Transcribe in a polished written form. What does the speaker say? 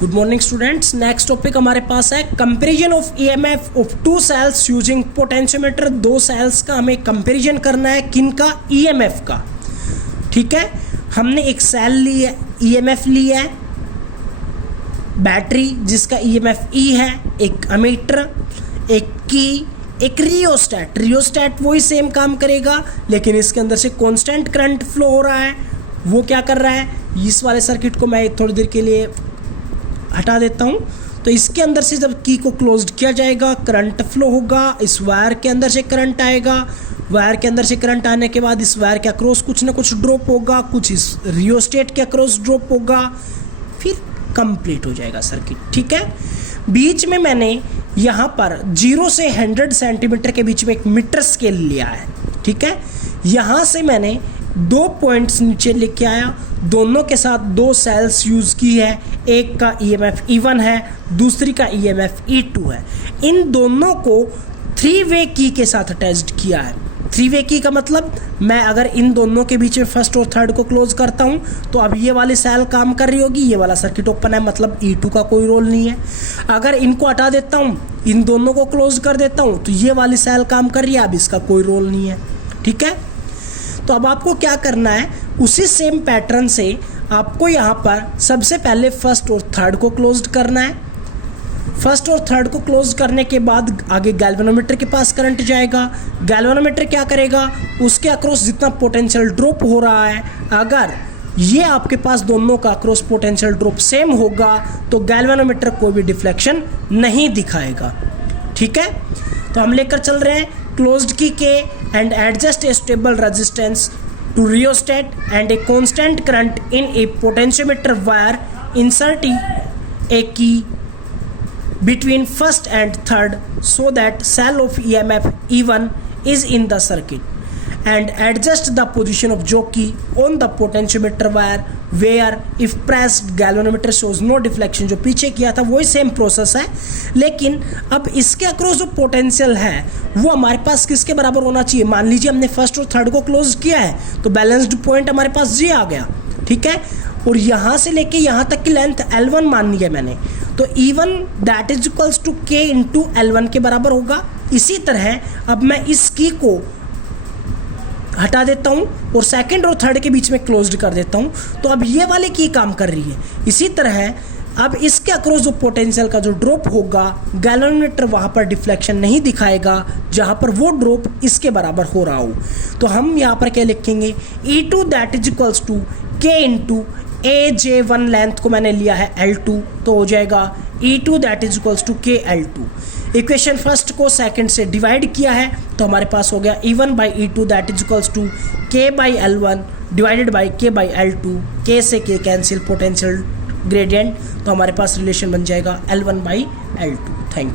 Good morning students. Next topic हमारे पास है comparison of EMF of two cells using potentiometer. दो cells का हमें कंपैरिजन करना है, किनका? ईएमएफ का। ठीक है, हमने एक सेल ली है, ईएमएफ ली है, बैटरी जिसका ईएमएफ ई है, एक अमीटर, एक की, एक रियोस्टैट। रियोस्टैट वही सेम काम करेगा, लेकिन इसके अंदर से कांस्टेंट करंट फ्लो हो रहा है। वो क्या कर रहा है, इस वाले सर्किट को मैं थोड़ी देर के लिए हटा देता हूँ। तो इसके अंदर से जब की को क्लोज्ड किया जाएगा, करंट फ्लो होगा, इस वायर के अंदर से करंट आएगा, वायर के अंदर से करंट आने के बाद इस वायर के अक्रॉस कुछ ना कुछ ड्रॉप होगा, कुछ इस रियोस्टेट के अक्रॉस ड्रॉप होगा, फिर कंप्लीट हो जाएगा सर्किट। ठीक है, बीच में मैंने यहाँ पर 0 से 100 सेंटीमीटर के बीच में एक मीटर स्केल लिया है। ठीक है, यहाँ से मैंने 2 पॉइंट्स नीचे लेके आया, दोनों के साथ 2 सेल्स यूज़ की है। एक का ईएमएफ E1 है, दूसरी का ईएमएफ E2 है। इन दोनों को 3 वे की के साथ अटैच्ड किया है। 3 वे की का मतलब, मैं अगर इन दोनों के बीच में फर्स्ट और थर्ड को क्लोज करता हूँ तो अब ये वाली सेल काम कर रही होगी, ये वाला सर्किट ओपन है, मतलब E2 का कोई रोल नहीं है। अगर इनको हटा देता हूँ, इन दोनों को क्लोज कर देता हूँ तो ये वाली सेल काम कर रही है, अब इसका कोई रोल नहीं है। ठीक है, तो अब आपको क्या करना है, उसी सेम पैटर्न से आपको यहाँ पर सबसे पहले फर्स्ट और थर्ड को क्लोज्ड करना है। फर्स्ट और थर्ड को क्लोज करने के बाद आगे गैल्वेनोमीटर के पास करंट जाएगा। गैल्वेनोमीटर क्या करेगा, उसके अक्रॉस जितना पोटेंशियल ड्रॉप हो रहा है, अगर ये आपके पास दोनों का अक्रॉस पोटेंशियल ड्रॉप सेम होगा तो गैल्वेनोमीटर कोई भी डिफ्लेक्शन नहीं दिखाएगा। ठीक है, तो हम लेकर चल रहे हैं क्लोज्ड की के and adjust a stable resistance to rheostat and a constant current in a potentiometer wire. Insert a key between first and third so that cell of EMF E1 is in the circuit, and adjust the position of jockey on the potentiometer wire where if pressed galvanometer shows no deflection। जो पीछे किया था वही same process है, लेकिन अब इसके across जो पोटेंशियल है वो हमारे पास किसके बराबर होना चाहिए। मान लीजिए हमने फर्स्ट और थर्ड को क्लोज किया है तो बैलेंस्ड पॉइंट हमारे पास जी आ गया। ठीक है, और यहाँ से लेके यहाँ तक की लेंथ L1 माननी है मैंने, तो E1 that is equals to K into L1 के बराबर होगा। इसी तरह अब मैं इस की को हटा देता हूँ और सेकंड और थर्ड के बीच में क्लोज्ड कर देता हूँ, तो अब ये वाले की काम कर रही है। इसी तरह अब इसके अक्रॉस जो पोटेंशियल का जो ड्रॉप होगा, गैल्वेनोमीटर वहाँ पर डिफ्लेक्शन नहीं दिखाएगा जहाँ पर वो ड्रॉप इसके बराबर हो रहा हो। तो हम यहाँ पर क्या लिखेंगे, E2 that is equals to K into AJ1 length को मैंने लिया है L2, तो हो जाएगा E2 that is equals to K L2। Equation first को सेकंड से डिवाइड किया है तो हमारे पास हो गया E1 by E2 that is equals to K by L1 divided by K by L2। K से K कैंसिल, पोटेंशियल ग्रेडियंट, तो हमारे पास रिलेशन बन जाएगा L1 by L2। Thank you.